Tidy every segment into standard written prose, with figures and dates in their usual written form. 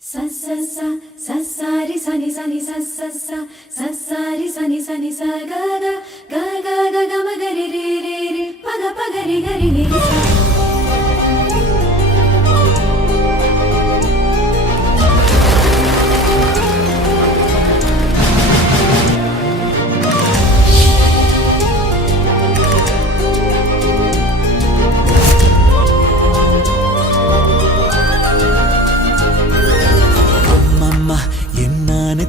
sa sa sa sa sa ri sa ni sa ni sa sa sa sa sa ri sa ni sa ni sa ga ga ga ga ga ga ma ga ri ri ri ri pa ga ri ga ri ni sa.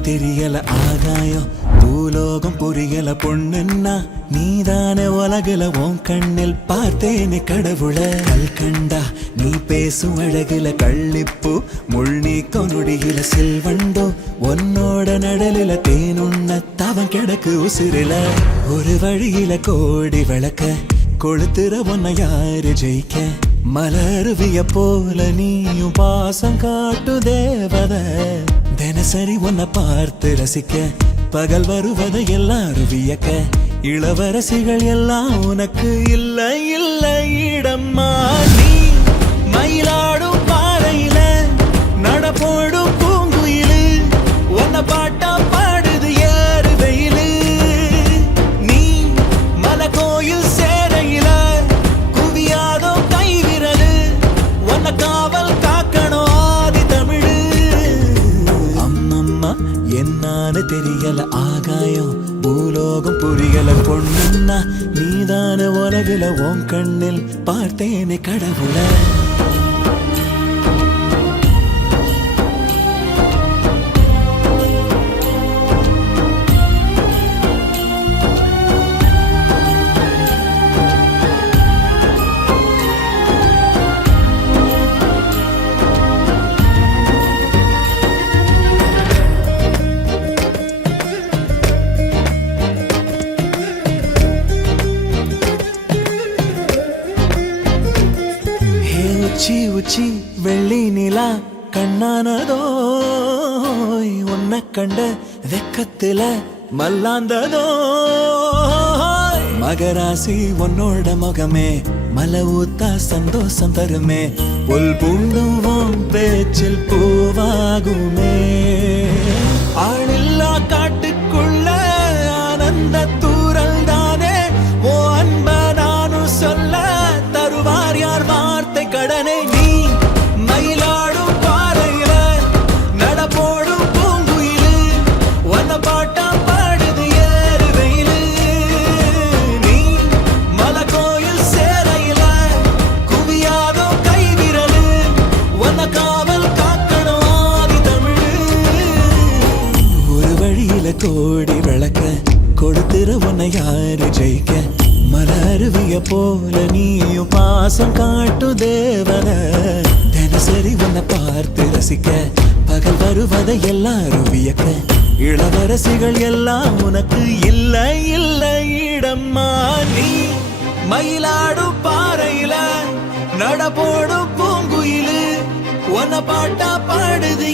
தெரியல ஆகாயம் பூலோகம் புரியல பொண்ணுன்னா நீதானே உலகுல உன் கண்ணில் பார்த்தேனே கடவுள கல் கண்டா நீ பேசும் அழகுல கள்ளிப்பு முள் நீக்க நொடியில செல்வண்டோ உன்னோட நடலில தேனுண்ண தவம் கிடக்கு உசிரில ஒரு வழியில கோடி விளக்க கொளுத்துற உன்னை யாரு ஜெயிக்க மலருவிய போல நீயும் பாசம் காட்டு தேவத தினசரி உன்னை பார்த்து ரசிக்க பகல் வருவதை எல்லாரும் வியக்க இளவரசிகள் எல்லாம் உனக்கு இல்லை இல்லை இடம்மா நீ மயிலாடும் பாறையில நடப்போடும் பூங்குயிலு உன்னை பாட்டா பாடுது ஏறு வெயிலு நீ மலை கோயில் சேரையில குவியாதோ கை விரலு உன்னை காவல் காக்கணும் ஆதி தமிழு அம்மம்மா என்னான்னு தெரியல ஆகாயம் பூலோகம் புரியல பொண்ணுன்னா நீதான உலகில உன் கண்ணில் பார்த்தேனே கடவுள உச்சி உச்சி வெள்ளி நிலா கண்ணானதோ உன்னை கண்ட வெக்கத்தில மல்லாந்ததோ மகராசி உன்னோட முகமே மலை ஊத்தா சந்தோஷம் தருமே புல் பூண்டுவோம் பேச்சில் பூவாகுமே ஆளில்லா காட்டுக்குள்ள ஆனந்த தூரல் தானே ஓ அன்ப நானும் சொல்ல தருவார் யார் வார்த்தை கடனை நீ மயிலாடும் பாறையில நடப்போடும் பூங்குயிலு உன்னை பாட்டா பாடுது ஏறு வெயிலு நீ மலை கோயில் சேரையில குவியாதோ கை விரலு உன்னை காவல் காக்கணும் ஆதி தமிழு ஒரு வழியில கோடி விளக்க கொடுத்துற உன்னை யாரு ஜெயிக்க மலருவிய போல நீயும் பாசம் காட்டு தேவத தினசரி உன்னை பார்த்து ரசிக்க பகல் வருவதை எல்லாரும் வியக்க இளவரசிகள் எல்லாம் உனக்கு இல்லை இல்லை இடம்மா நீ மயிலாடும் பாறையில நடப்போடும் பூங்குயிலு உன்னை பாட்டா பாடுது